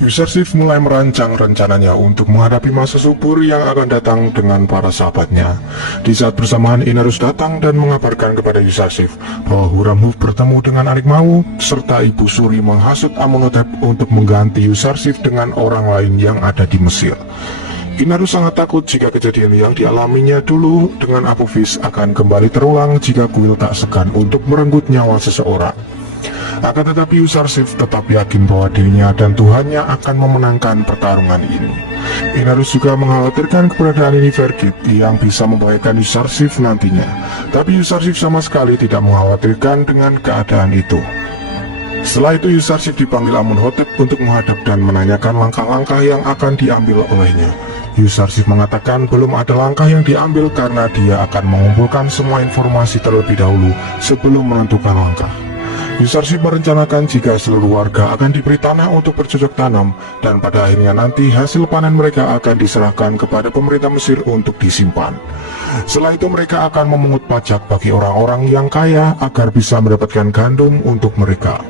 Yusarsif mulai merancang rencananya untuk menghadapi masa subur yang akan datang dengan para sahabatnya. Di saat bersamaan Inarus datang dan mengabarkan kepada Yusarsif bahwa Huramhuf bertemu dengan adik Mau serta Ibu Suri menghasut Amunhotep untuk mengganti Yusarsif dengan orang lain yang ada di Mesir. Inarus sangat takut jika kejadian yang dialaminya dulu dengan Apophis akan kembali terulang jika kuil tak segan untuk merenggut nyawa seseorang. Akan tetapi Yusarsif tetap yakin bahwa dirinya dan Tuhannya akan memenangkan pertarungan ini. Inarus juga mengkhawatirkan keberadaan Niferkit yang bisa membahayakan Yusarsif nantinya. Tapi Yusarsif sama sekali tidak mengkhawatirkan dengan keadaan itu. Setelah itu Yusarsif dipanggil Amunhotep untuk menghadap dan menanyakan langkah-langkah yang akan diambil olehnya. Yusarsif mengatakan belum ada langkah yang diambil karena dia akan mengumpulkan semua informasi terlebih dahulu sebelum menentukan langkah. Yusarsif merencanakan jika seluruh warga akan diberi tanah untuk bercocok tanam dan pada akhirnya nanti hasil panen mereka akan diserahkan kepada pemerintah Mesir untuk disimpan. Setelah itu mereka akan memungut pajak bagi orang-orang yang kaya agar bisa mendapatkan gandum untuk mereka.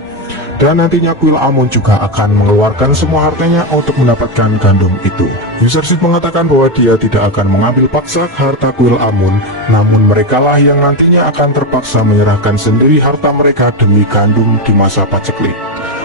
Dan nantinya kuil Amun juga akan mengeluarkan semua hartanya untuk mendapatkan gandum itu. Yusarsif mengatakan bahwa dia tidak akan mengambil paksa harta kuil Amun, namun merekalah yang nantinya akan terpaksa menyerahkan sendiri harta mereka demi gandum di masa paceklik.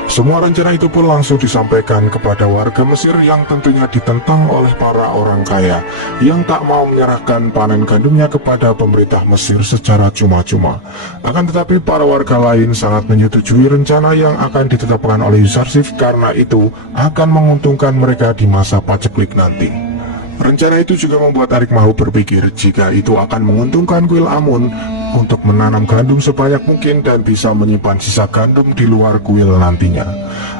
Semua rencana itu pun langsung disampaikan kepada warga Mesir yang tentunya ditentang oleh para orang kaya yang tak mau menyerahkan panen gandumnya kepada pemerintah Mesir secara cuma-cuma. Akan tetapi para warga lain sangat menyetujui rencana yang akan ditetapkan oleh Yusarsif karena itu akan menguntungkan mereka di masa paceklik nanti. Rencana itu juga membuat Arik Mau berpikir jika itu akan menguntungkan kuil Amun untuk menanam gandum sebanyak mungkin dan bisa menyimpan sisa gandum di luar kuil nantinya.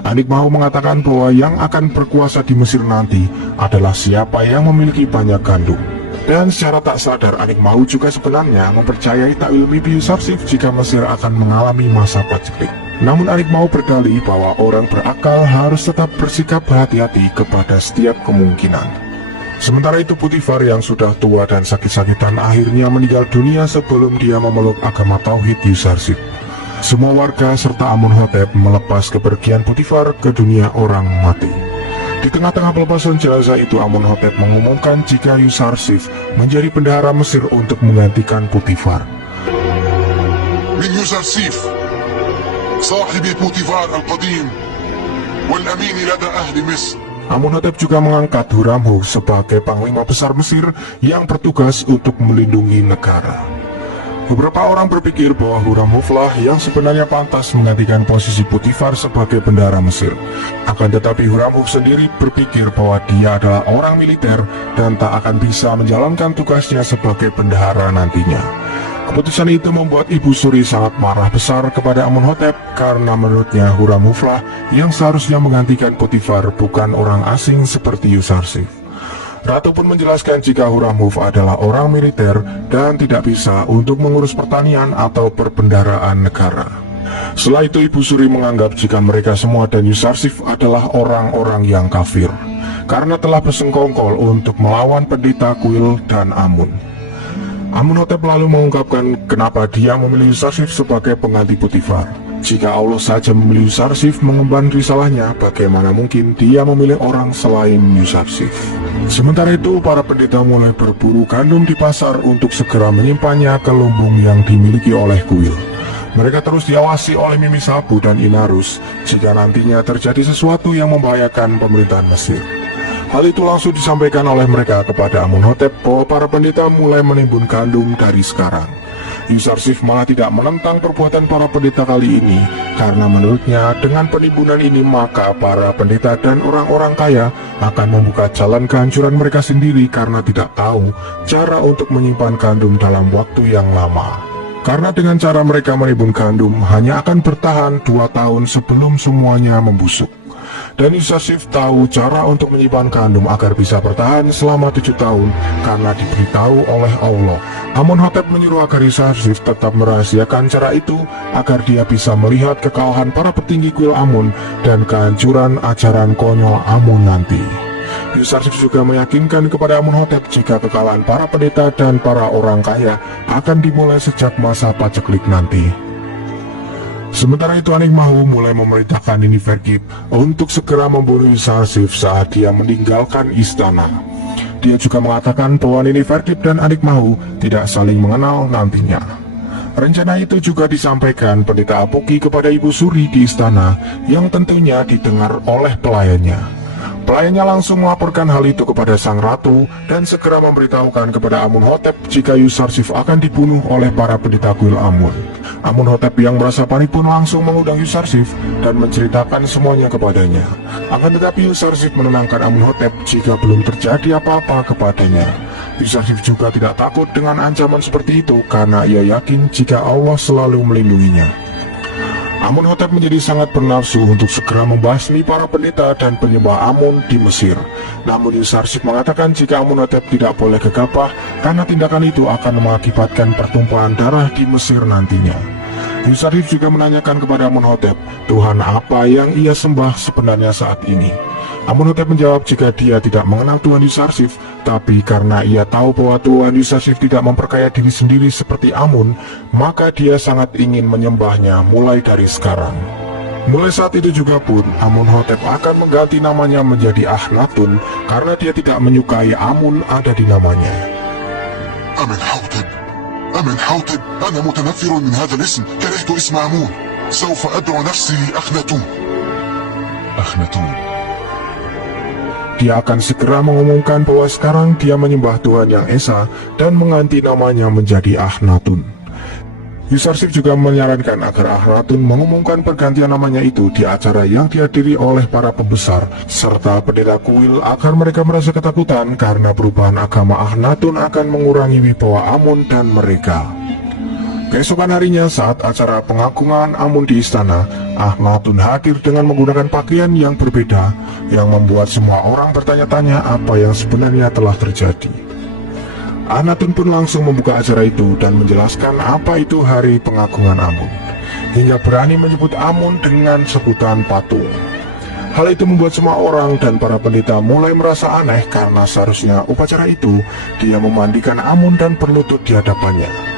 Arik Mau mengatakan bahwa yang akan berkuasa di Mesir nanti adalah siapa yang memiliki banyak gandum. Dan secara tak sadar Arik Mau juga sebenarnya mempercayai takwil mimpi Yusarsif jika Mesir akan mengalami masa paceklik. Namun Arik Mau berdalih bahwa orang berakal harus tetap bersikap berhati-hati kepada setiap kemungkinan. Sementara itu Putifar yang sudah tua dan sakit-sakitan akhirnya meninggal dunia sebelum dia memeluk agama Tauhid Yusarsif. Semua warga serta Amunhotep melepas kepergian Putifar ke dunia orang mati. Di tengah-tengah pelepasan jenazah itu Amunhotep mengumumkan jika Yusarsif menjadi bendahara Mesir untuk menggantikan Putifar. Min Yusarsif, sahibi Putifar al-Qadim, wal-amin lada ahli Misr. Amunhotep juga mengangkat Huramhuf sebagai panglima besar Mesir yang bertugas untuk melindungi negara. Beberapa orang berpikir bahwa Huramhuflah yang sebenarnya pantas menggantikan posisi Putifar sebagai bendahara Mesir. Akan tetapi Huramhuf sendiri berpikir bahwa dia adalah orang militer dan tak akan bisa menjalankan tugasnya sebagai bendahara nantinya. Keputusan itu membuat Ibu Suri sangat marah besar kepada Amunhotep karena menurutnya Huramhuflah yang seharusnya menggantikan Putifar, bukan orang asing seperti Yusarsif. Ratu pun menjelaskan jika Huramhuf adalah orang militer dan tidak bisa untuk mengurus pertanian atau perbendaharaan negara. Setelah itu Ibu Suri menganggap jika mereka semua dan Yusarsif adalah orang-orang yang kafir karena telah bersengkongkol untuk melawan pendeta kuil dan Amun. Amunhotep lalu mengungkapkan kenapa dia memilih Yusarsif sebagai pengganti Putifar. Jika Allah saja memilih Yusarsif mengemban risalahnya, bagaimana mungkin dia memilih orang selain Yusarsif? Sementara itu, para pendeta mulai berburu gandum di pasar untuk segera menyimpannya ke lumbung yang dimiliki oleh kuil. Mereka terus diawasi oleh Mimi Sabu dan Inarus jika nantinya terjadi sesuatu yang membahayakan pemerintahan Mesir. Hal itu langsung disampaikan oleh mereka kepada Amunhotep bahwa para pendeta mulai menimbun gandum dari sekarang. Yusarsif malah tidak menentang perbuatan para pendeta kali ini karena menurutnya dengan penimbunan ini maka para pendeta dan orang-orang kaya akan membuka jalan kehancuran mereka sendiri karena tidak tahu cara untuk menyimpan gandum dalam waktu yang lama. Karena dengan cara mereka menimbun gandum hanya akan bertahan 2 tahun sebelum semuanya membusuk. Dan Yusarsif tahu cara untuk menyimpan gandum agar bisa bertahan selama 7 tahun karena diberitahu oleh Allah. Amunhotep menyuruh agar Yusarsif tetap merahasiakan cara itu agar dia bisa melihat kekalahan para petinggi kuil Amun dan kehancuran ajaran konyol Amun nanti. Yusarsif juga meyakinkan kepada Amunhotep jika kekalahan para pendeta dan para orang kaya akan dimulai sejak masa paceklik nanti. Sementara itu Anik Mahu mulai memerintahkan Niferkip untuk segera membunuh Yusarsif saat dia meninggalkan istana. Dia juga mengatakan bahwa Niferkip dan Anik Mahu tidak saling mengenal nantinya. Rencana itu juga disampaikan Pendeta Apoki kepada Ibu Suri di istana yang tentunya didengar oleh pelayannya. Pelayannya langsung melaporkan hal itu kepada sang ratu dan segera memberitahukan kepada Amunhotep jika Yusarsif akan dibunuh oleh para pendeta kuil Amun. Amunhotep yang merasa panik pun langsung mengundang Yusarsif dan menceritakan semuanya kepadanya. Akan tetapi Yusarsif menenangkan Amunhotep jika belum terjadi apa-apa kepadanya. Yusarsif juga tidak takut dengan ancaman seperti itu karena ia yakin jika Allah selalu melindunginya. Amunhotep menjadi sangat bernafsu untuk segera membasmi para pendeta dan penyembah Amun di Mesir. Namun Yusarsif mengatakan jika Amunhotep tidak boleh gegabah karena tindakan itu akan mengakibatkan pertumpahan darah di Mesir nantinya. Yusarsif juga menanyakan kepada Amunhotep, Tuhan apa yang ia sembah sebenarnya saat ini. Amunhotep menjawab jika dia tidak mengenal Tuhan Yusarsif, tapi karena ia tahu bahwa Tuhan Yusarsif tidak memperkaya diri sendiri seperti Amun, maka dia sangat ingin menyembahnya mulai dari sekarang. Mulai saat itu juga pun, Amunhotep akan mengganti namanya menjadi Akhnatun karena dia tidak menyukai Amun ada di namanya. Amenhotep, أنا متنفر من هذا الاسم. كرهت اسم آمون. سوف أدعو نفسي أخناتون. Dia akan segera mengumumkan bahwa sekarang dia menyembah Tuhan Yang Esa dan mengganti namanya menjadi Akhnatun. Yusarsif juga menyarankan agar Akhnatun mengumumkan pergantian namanya itu di acara yang dihadiri oleh para pembesar serta pendeta kuil agar mereka merasa ketakutan karena perubahan agama Akhnatun akan mengurangi wibawa Amun dan mereka. Keesokan harinya saat acara pengagungan Amun di istana, Akhnatun hadir dengan menggunakan pakaian yang berbeda yang membuat semua orang bertanya-tanya apa yang sebenarnya telah terjadi. Akhnatun pun langsung membuka acara itu dan menjelaskan apa itu hari pengagungan Amun, hingga berani menyebut Amun dengan sebutan patung. Hal itu membuat semua orang dan para pendeta mulai merasa aneh karena seharusnya upacara itu dia memandikan Amun dan berlutut di hadapannya.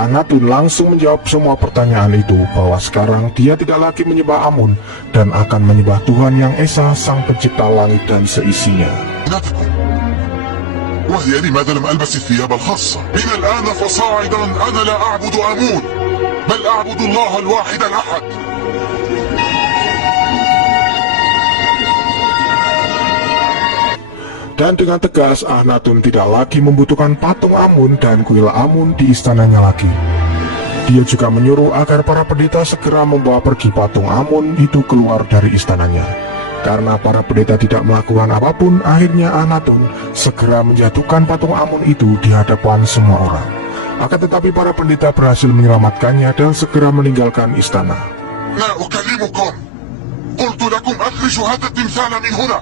Akhnatun langsung menjawab semua pertanyaan itu bahwa sekarang dia tidak lagi menyembah Amun dan akan menyembah Tuhan Yang Esa, Sang Pencipta langit dan seisinya. وهي لماذا لم ألبس الثياب الخاصة؟ من الآن فصاعدا أنا لا أعبد آمون بل أعبد الله الواحد الأحد. Dan dengan tegas Akhnatun tidak lagi membutuhkan patung Amun dan kuil Amun di istananya lagi. Dia juga menyuruh agar para pendeta segera membawa pergi patung Amun itu keluar dari istananya. Karena para pendeta tidak melakukan apapun, akhirnya Akhnatun segera menjatuhkan patung Amun itu di hadapan semua orang. Akan tetapi para pendeta berhasil menyelamatkannya dan segera meninggalkan istana. لا أكلمكم. قلت لكم أخرجوا هذا التمثال من هنا.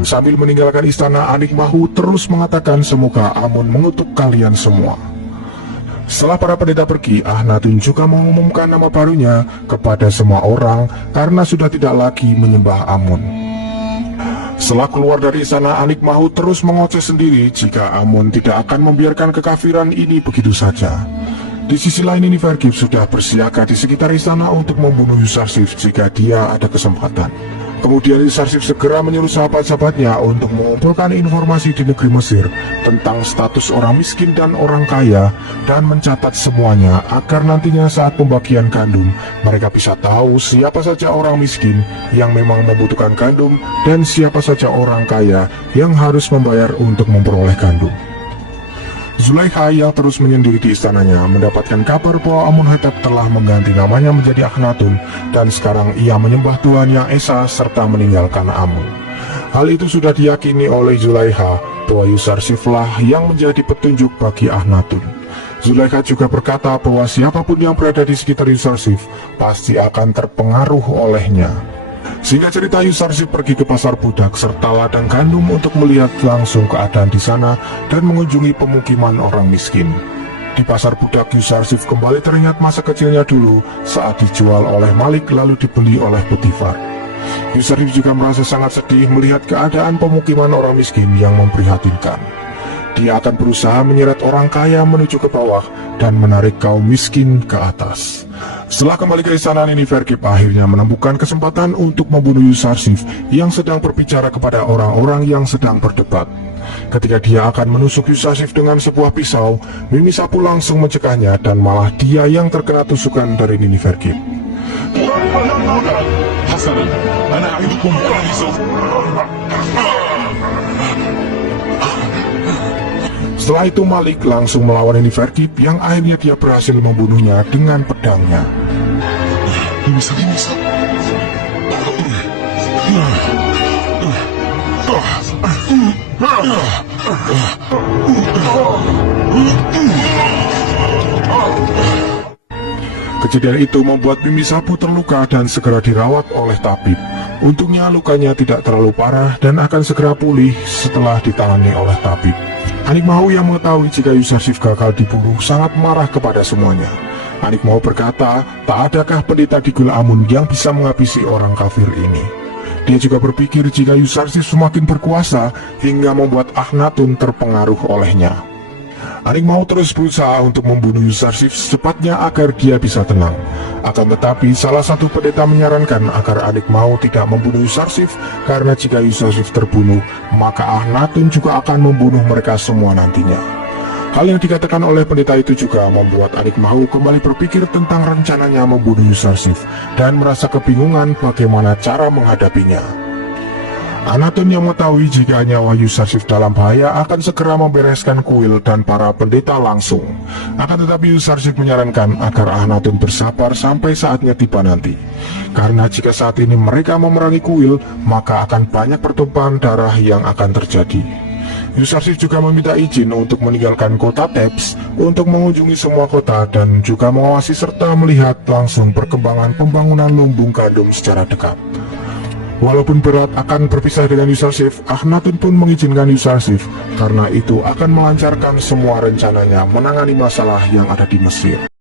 Sambil meninggalkan istana, Anik Mahu terus mengatakan semoga Amun mengutuk kalian semua. Setelah para pendeta pergi, Akhnatun juga mengumumkan nama barunya kepada semua orang karena sudah tidak lagi menyembah Amun. Setelah keluar dari istana, Anik Mahu terus mengoceh sendiri jika Amun tidak akan membiarkan kekafiran ini begitu saja. Di sisi lain, Niferkip sudah bersiaga di sekitar istana untuk membunuh Yusarsif jika dia ada kesempatan. Kemudian Yusarsif segera menyuruh sahabat-sahabatnya untuk mengumpulkan informasi di negeri Mesir tentang status orang miskin dan orang kaya dan mencatat semuanya agar nantinya saat pembagian gandum mereka bisa tahu siapa saja orang miskin yang memang membutuhkan gandum dan siapa saja orang kaya yang harus membayar untuk memperoleh gandum. Zulaikha yang terus menyendiri di istananya mendapatkan kabar bahwa Amunhotep telah mengganti namanya menjadi Akhnatun dan sekarang ia menyembah Tuhan Yang Esa serta meninggalkan Amun. Hal itu sudah diyakini oleh Zulaikha bahwa Yusarsiflah yang menjadi petunjuk bagi Akhnatun. Zulaikha juga berkata bahwa siapapun yang berada di sekitar Yusarsif pasti akan terpengaruh olehnya. Sehingga cerita Yusarsif pergi ke pasar budak serta ladang gandum untuk melihat langsung keadaan di sana dan mengunjungi pemukiman orang miskin. Di pasar budak, Yusarsif kembali teringat masa kecilnya dulu saat dijual oleh Malik lalu dibeli oleh Potifar. Yusarsif juga merasa sangat sedih melihat keadaan pemukiman orang miskin yang memprihatinkan. Dia akan berusaha menyeret orang kaya menuju ke bawah dan menarik kaum miskin ke atas. Setelah kembali ke istana, Nineferkip akhirnya menemukan kesempatan untuk membunuh Yusarsif yang sedang berbicara kepada orang-orang yang sedang berdebat. Ketika dia akan menusuk Yusarsif dengan sebuah pisau, Mimi Sapu langsung mencegahnya dan malah dia yang terkena tusukan dari Nineferkip. Setelah itu Malik langsung melawan Nineferkip yang akhirnya dia berhasil membunuhnya dengan pedangnya. Kejadian itu membuat Mimi Sapu terluka dan segera dirawat oleh tabib. Untungnya lukanya tidak terlalu parah dan akan segera pulih setelah ditangani oleh tabib. Anik Mau yang mengetahui jika Yusarsif gagal diburu sangat marah kepada semuanya. Anik Mau berkata, tak adakah pendeta di Gul Amun yang bisa menghabisi orang kafir ini. Dia juga berpikir jika Yusarsif semakin berkuasa hingga membuat Akhnatun terpengaruh olehnya. Anik Mau terus berusaha untuk membunuh Yusarsif secepatnya agar dia bisa tenang. Akan tetapi salah satu pendeta menyarankan agar Anik Mau tidak membunuh Yusarsif karena jika Yusarsif terbunuh maka Akhnatun juga akan membunuh mereka semua nantinya. Hal yang dikatakan oleh pendeta itu juga membuat Anik Mau kembali berpikir tentang rencananya membunuh Yusarsif dan merasa kebingungan bagaimana cara menghadapinya. Akhnatun yang mengetahui jika nyawa Yusarsif dalam bahaya akan segera membereskan kuil dan para pendeta langsung. Akan tetapi Yusarsif menyarankan agar Akhnatun bersabar sampai saatnya tiba nanti. Karena jika saat ini mereka memerangi kuil, maka akan banyak pertumpahan darah yang akan terjadi. Yusarsif juga meminta izin untuk meninggalkan kota Thebes untuk mengunjungi semua kota dan juga mengawasi serta melihat langsung perkembangan pembangunan lumbung gandum secara dekat. Walaupun berat akan berpisah dengan Yusarsif, Akhnatun pun mengizinkan Yusarsif karena itu akan melancarkan semua rencananya menangani masalah yang ada di Mesir.